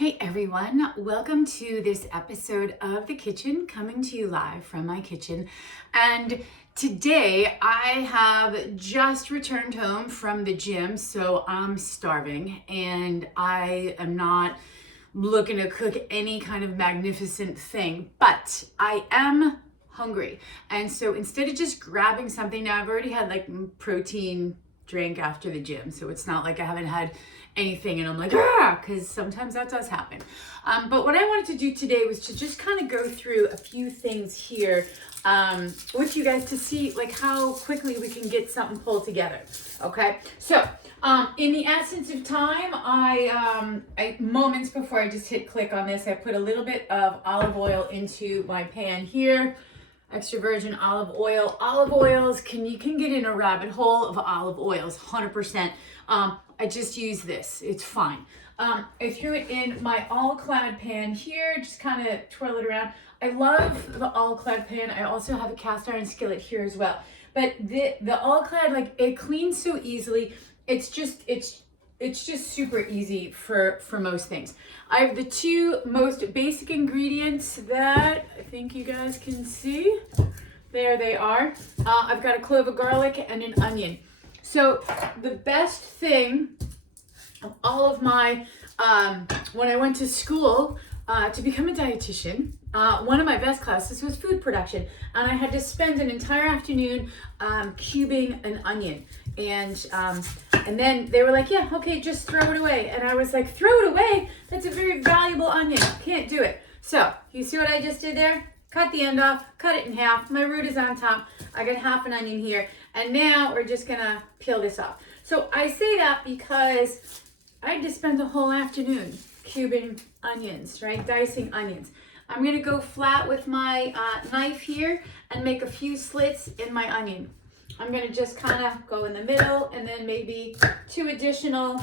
Hey everyone, welcome to this episode of The Kitchen, coming to you live from my kitchen. And today I have just returned home from the gym, so I'm starving and I am not looking to cook any kind of magnificent thing, but I am hungry. And so instead of just grabbing something, now I've already had like protein drink after the gym, so it's not like I haven't had anything and I'm like, because sometimes that does happen. But what I wanted to do today was to just kind of go through a few things here with you guys to see like how quickly we can get something pulled together. Okay, so in the essence of time, I moments before I just hit click on this, I put a little bit of olive oil into my pan here. Extra virgin olive oil. Olive oils, you can get in a rabbit hole of olive oils, 100%. I just use this, it's fine. I threw it in my all-clad pan here, just kind of twirl it around. I love the all-clad pan. I also have a cast iron skillet here as well. But the all-clad, like, it cleans so easily. It's just super easy for most things. I have the two most basic ingredients that I think you guys can see. There they are. I've got a clove of garlic and an onion. So the best thing of all of my, when I went to school to become a dietitian, one of my best classes was food production. And I had to spend an entire afternoon cubing an onion. And then they were like, yeah, okay, just throw it away. And I was like, throw it away? That's a very valuable onion. Can't do it. So you see what I just did there? Cut the end off, cut it in half. My root is on top. I got half an onion here. And now we're just gonna peel this off. So I say that because I had to spend the whole afternoon cubing onions, right? Dicing onions. I'm gonna go flat with my knife here and make a few slits in my onion. I'm gonna just kind of go in the middle and then maybe 2 additional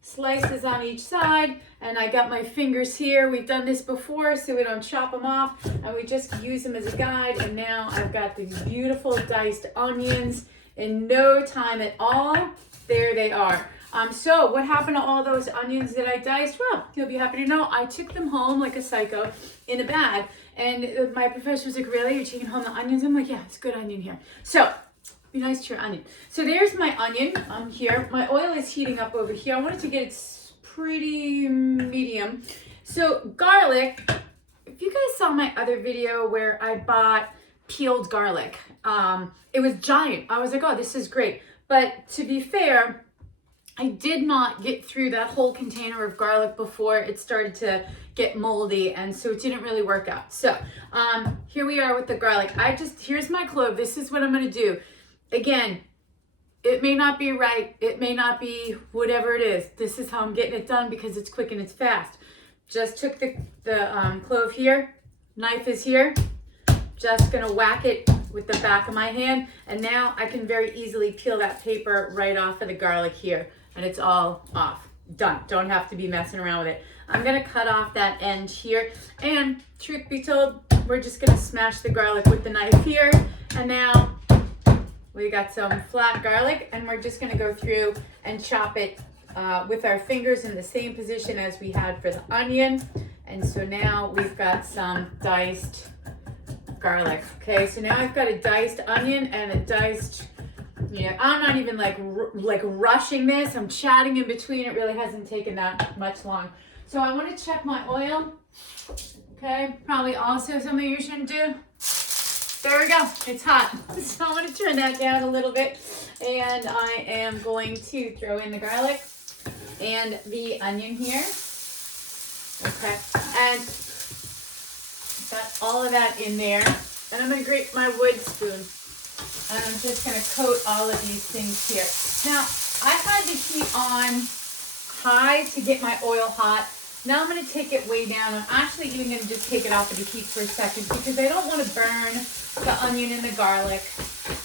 slices on each side. And I got my fingers here. We've done this before so we don't chop them off, and we just use them as a guide. And now I've got these beautiful diced onions in no time at all. There they are. So what happened to all those onions that I diced? Well, you'll be happy to know I took them home like a psycho in a bag. And my professor was like, really? You're taking home the onions? I'm like, yeah, it's good onion here. So be nice to your onion. So there's my onion here. My oil is heating up over here. I wanted to get it pretty medium. So garlic, if you guys saw my other video where I bought peeled garlic, it was giant. I was like, oh, this is great. But to be fair, I did not get through that whole container of garlic before it started to get moldy, and so it didn't really work out. So here we are with the garlic. Here's my clove. This is what I'm gonna do. Again, it may not be right. It may not be whatever it is. This is how I'm getting it done because it's quick and it's fast. Just took the clove here. Knife is here. Just gonna whack it with the back of my hand. And now I can very easily peel that paper right off of the garlic here. And it's all off. Done. Don't have to be messing around with it. I'm gonna cut off that end here. And truth be told, we're just gonna smash the garlic with the knife here. And now we got some flat garlic, and we're just gonna go through and chop it with our fingers in the same position as we had for the onion. And so now we've got some diced garlic. Okay, so now I've got a diced onion and a diced, I'm not even like rushing this. I'm chatting in between. It really hasn't taken that much long. So I want to check my oil. Okay, probably also something you shouldn't do. There we go, it's hot. So I'm gonna turn that down a little bit, and I am going to throw in the garlic and the onion here. Okay, and got all of that in there. And I'm gonna grate my wood spoon, and I'm just gonna coat all of these things here. Now, I had the heat on high to get my oil hot. Now I'm gonna take it way down. I'm actually even gonna just take it off of the heat for a second because I don't wanna burn the onion and the garlic.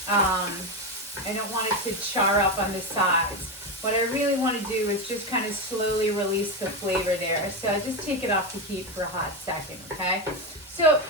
I don't want it to char up on the sides. What I really want to do is just kind of slowly release the flavor there. So just take it off the heat for a hot second, okay? So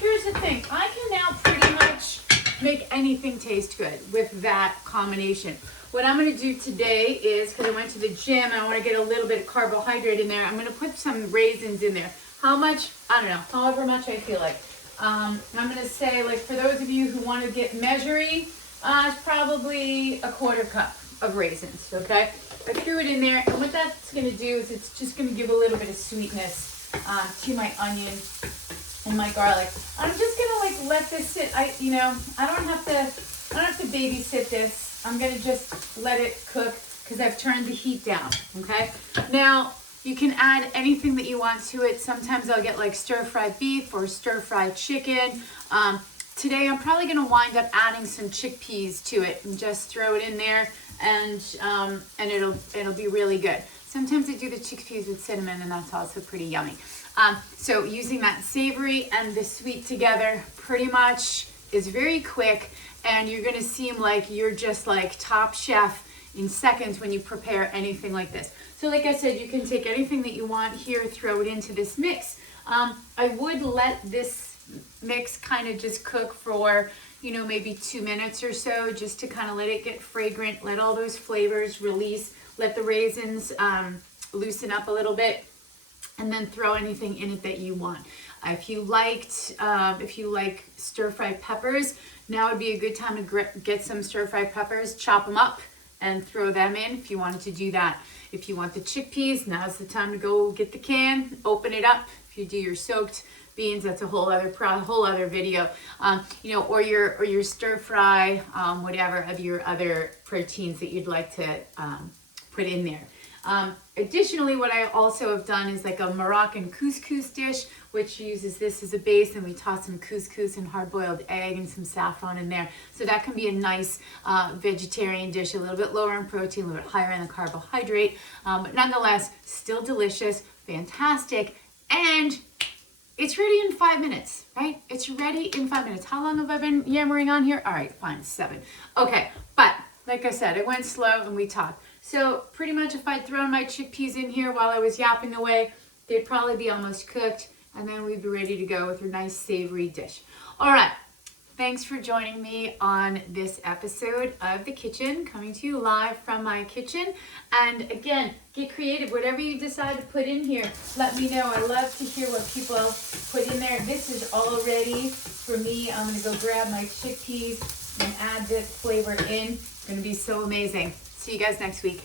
here's the thing. I can now pretty much make anything taste good with that combination. What I'm going to do today is, because I went to the gym and I want to get a little bit of carbohydrate in there, I'm going to put some raisins in there. How much? I don't know, however much I feel like. I'm going to say, like, for those of you who want to get measuring, it's probably a quarter cup of raisins, okay? I threw it in there, and what that's going to do is it's just going to give a little bit of sweetness to my onion and my garlic. I'm just going to, like, let this sit. I don't have to babysit this. I'm going to just let it cook because I've turned the heat down, okay? Now, you can add anything that you want to it. Sometimes I'll get like stir-fried beef or stir-fried chicken. Today, I'm probably going to wind up adding some chickpeas to it and just throw it in there, and it'll be really good. Sometimes I do the chickpeas with cinnamon, and that's also pretty yummy. So using that savory and the sweet together pretty much is very quick, and you're going to seem like you're just like top chef in seconds when you prepare anything like this. So like I said, you can take anything that you want here, throw it into this mix. I would let this mix kind of just cook for, maybe 2 minutes or so, just to kind of let it get fragrant, let all those flavors release, let the raisins loosen up a little bit, and then throw anything in it that you want. If you like stir-fried peppers, now would be a good time to get some stir-fried peppers, chop them up, and throw them in if you wanted to do that. If you want the chickpeas, now's the time to go get the can, open it up. If you do your soaked beans, that's a whole other video. Or your stir fry, whatever of your other proteins that you'd like to put in there. Additionally, what I also have done is like a Moroccan couscous dish, which uses this as a base, and we toss some couscous and hard-boiled egg and some saffron in there. So that can be a nice vegetarian dish, a little bit lower in protein, a little bit higher in the carbohydrate, but nonetheless, still delicious, fantastic, and it's ready in 5 minutes, right? It's ready in 5 minutes. How long have I been yammering on here? All right, fine, 7. Okay, but like I said, it went slow and we talked. So pretty much if I'd thrown my chickpeas in here while I was yapping away, they'd probably be almost cooked, and then we'd be ready to go with a nice savory dish. All right, thanks for joining me on this episode of The Kitchen, coming to you live from my kitchen. And again, get creative. Whatever you decide to put in here, let me know. I love to hear what people put in there. This is all ready for me. I'm gonna go grab my chickpeas and add this flavor in. It's gonna be so amazing. See you guys next week.